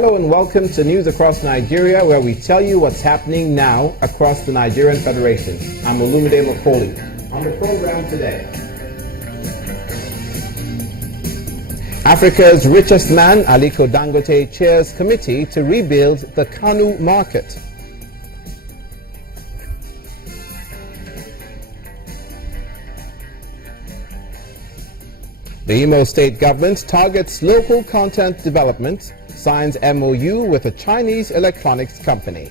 Hello and welcome to News Across Nigeria, where we tell you what's happening now across the Nigerian Federation. I'm Olumide Macaulay. On the program today, Africa's richest man, Aliko Dangote, chairs committee to rebuild the Kanu market. The Imo State government targets local content development, signs MOU with a Chinese electronics company.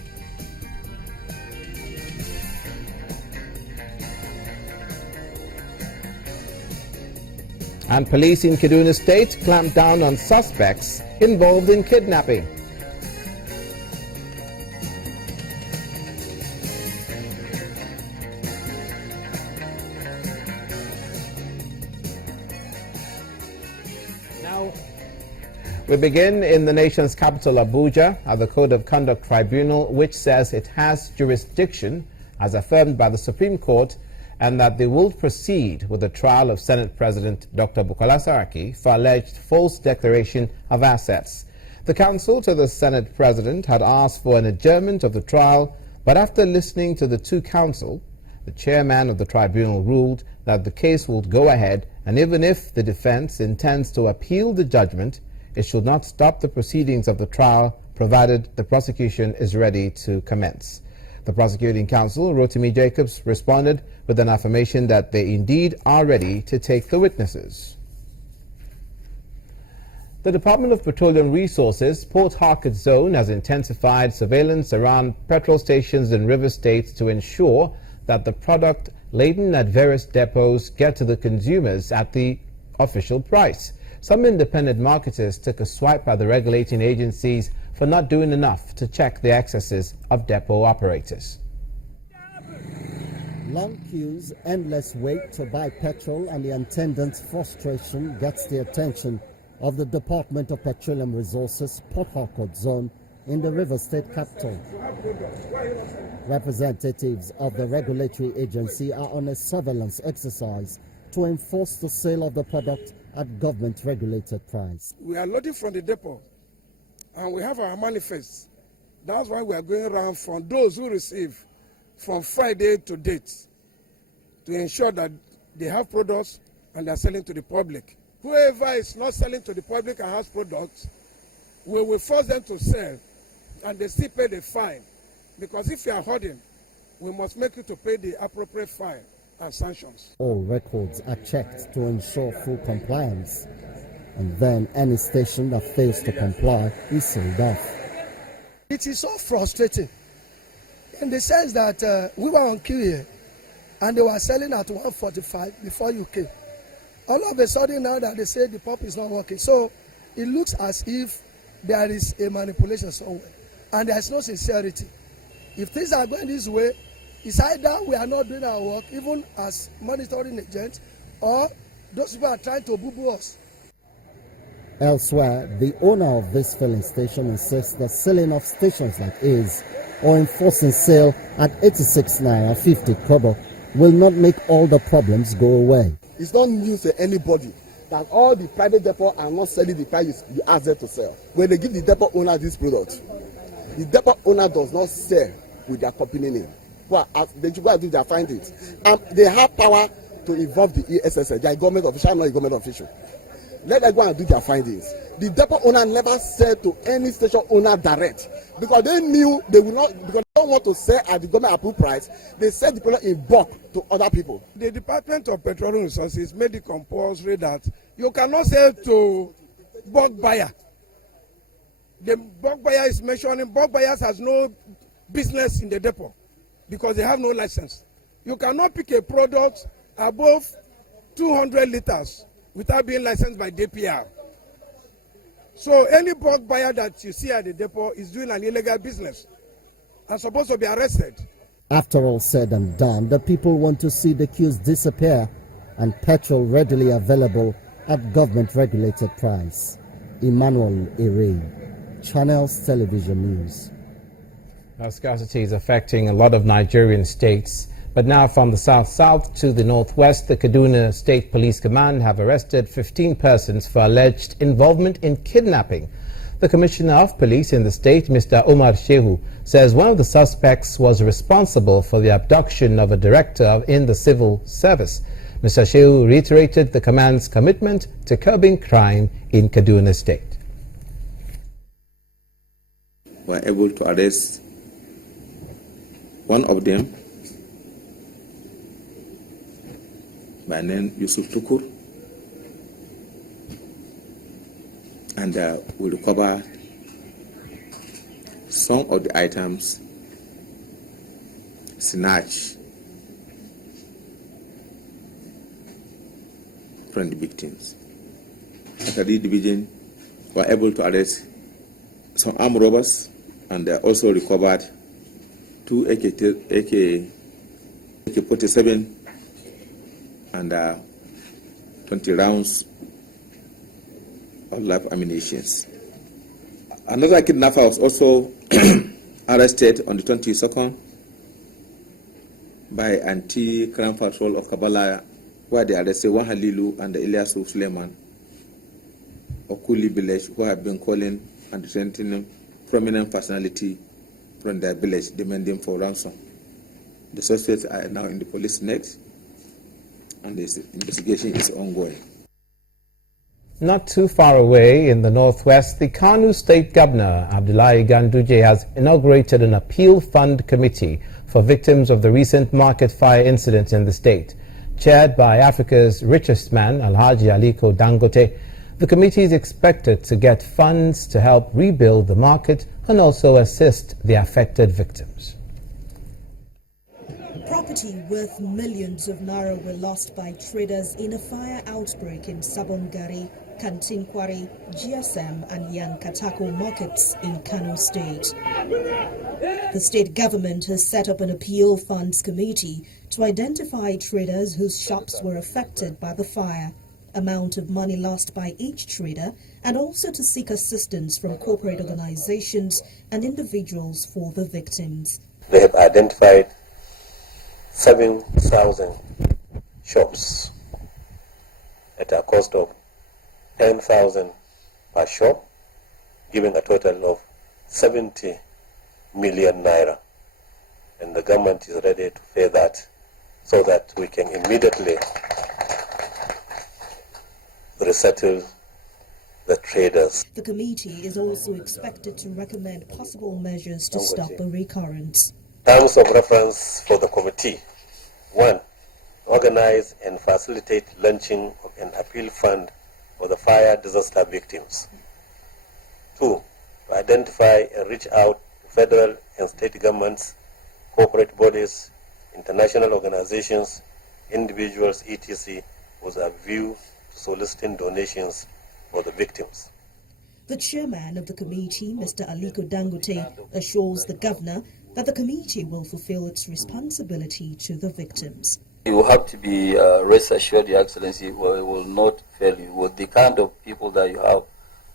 And police in Kaduna State clamp down on suspects involved in kidnapping. Now, we begin in the nation's capital, Abuja, at the Code of Conduct Tribunal, which says it has jurisdiction, as affirmed by the Supreme Court, and that they will proceed with the trial of Senate President Dr. Bukola Saraki for alleged false declaration of assets. The counsel to the Senate President had asked for an adjournment of the trial, but after listening to the two counsel, the chairman of the tribunal ruled that the case would go ahead, and even if the defense intends to appeal the judgment, it should not stop the proceedings of the trial, provided the prosecution is ready to commence. The prosecuting counsel, Rotimi Jacobs, responded with an affirmation that they indeed are ready to take the witnesses. The Department of Petroleum Resources, Port Harcourt Zone, has intensified surveillance around petrol stations in Rivers State to ensure that the product laden at various depots get to the consumers at the official price. Some independent marketers took a swipe at the regulating agencies for not doing enough to check the excesses of depot operators. Long queues, endless wait to buy petrol, and the attendant's frustration gets the attention of the Department of Petroleum Resources, Port Harcourt Zone, in the Rivers State capital. Representatives of the regulatory agency are on a surveillance exercise to enforce the sale of the product at government-regulated price. We are loading from the depot, and we have our manifest. That's why we are going around from those who receive from Friday to date to ensure that they have products and they are selling to the public. Whoever is not selling to the public and has products, we will force them to sell, and they still pay the fine. Because if you are hoarding, we must make you to pay the appropriate fine and sanctions. All records are checked to ensure full compliance, and then any station that fails to comply is sold off. It is so frustrating in the sense that we were on queue here and they were selling at 145 before you came. All of a sudden now that they say the pump is not working, so it looks as if there is a manipulation somewhere and there is no sincerity. If things are going this way, it's either we are not doing our work, even as monitoring agents, or those people are trying to boo-boo us. Elsewhere, the owner of this filling station insists that selling off stations like his or enforcing sale at 86 naira 50 kobo will not make all the problems go away. It's not news to anybody that all the private depot are not selling the price you ask them to sell. When they give the depot owner this product, the depot owner does not sell with their company name. Well, they should go and do their findings. They have power to involve the ESSA. They are government official, not a government official. Let them go and do their findings. The depot owner never said to any station owner direct because they knew they will not, because they don't want to sell at the government approved price. They sell the product in bulk to other people. The Department of Petroleum Resources made it compulsory that you cannot sell to bulk buyer. The bulk buyer is mentioning bulk buyers has no business in the depot because they have no license. You cannot pick a product above 200 liters without being licensed by DPR. So any bulk buyer that you see at the depot is doing an illegal business and supposed to be arrested. After all said and done, the people want to see the queues disappear and petrol readily available at government-regulated price. Emmanuel Ere, Channels Television News. Scarcity is affecting a lot of Nigerian states. But now from the south to the northwest, the Kaduna State Police Command have arrested 15 persons for alleged involvement in kidnapping. The Commissioner of Police in the state, Mr. Omar Shehu, says one of the suspects was responsible for the abduction of a director in the civil service. Mr. Shehu reiterated the command's commitment to curbing crime in Kaduna State. We were able to arrest one of them by name Yusuf Tukur, and we recovered some of the items snatched from the victims. After the division, we were able to arrest some armed robbers, and also recovered 2 AK-47 and 20 rounds of live ammunition. Another kidnapper was also arrested on the 22nd by anti-crime patrol of Kabbalah, where they arrested one Halilu and Ilyasu Suleiman of Kuli village, who have been calling and threatening prominent personality from their village, demanding for ransom. The suspects are now in the police net, and this investigation is ongoing. Not too far away in the northwest, the Kano State Governor, Abdullahi Ganduje, has inaugurated an appeal fund committee for victims of the recent market fire incident in the state. Chaired by Africa's richest man, Alhaji Aliko Dangote, the committee is expected to get funds to help rebuild the market and also assist the affected victims. Property worth millions of naira were lost by traders in a fire outbreak in Sabongari, Kantinkwari, GSM and Yankatako markets in Kano State. The state government has set up an appeal funds committee to identify traders whose shops were affected by the fire, amount of money lost by each trader, and also to seek assistance from corporate organizations and individuals for the victims. They have identified 7,000 shops at a cost of 10,000 per shop, giving a total of 70 million naira. And the government is ready to pay that so that we can immediately resettle the traders. The committee is also expected to recommend possible measures to stop a recurrence. Terms of reference for the committee: 1. Organize and facilitate launching of an appeal fund for the fire disaster victims. 2. To identify and reach out to federal and state governments, corporate bodies, international organizations, individuals, etc., with a view to soliciting donations for the victims. The chairman of the committee, Mr. Aliko Dangote, assures the governor that the committee will fulfill its responsibility to the victims. You have to be rest assured, Your Excellency, we will not fail you. With the kind of people that you have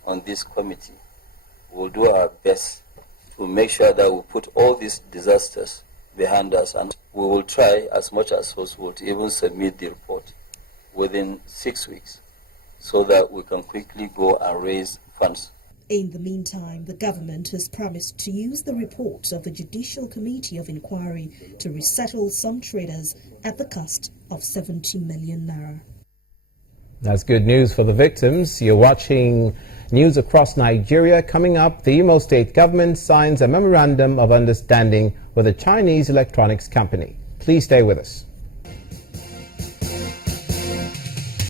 on this committee, we will do our best to make sure that we put all these disasters behind us, and we will try as much as possible to even submit the report within 6 weeks so that we can quickly go and raise funds. In the meantime, the government has promised to use the reports of the Judicial Committee of Inquiry to resettle some traders at the cost of 70 million naira. That's good news for the victims. You're watching news across Nigeria. Coming up, the Imo State government signs a memorandum of understanding with a Chinese electronics company. Please stay with us.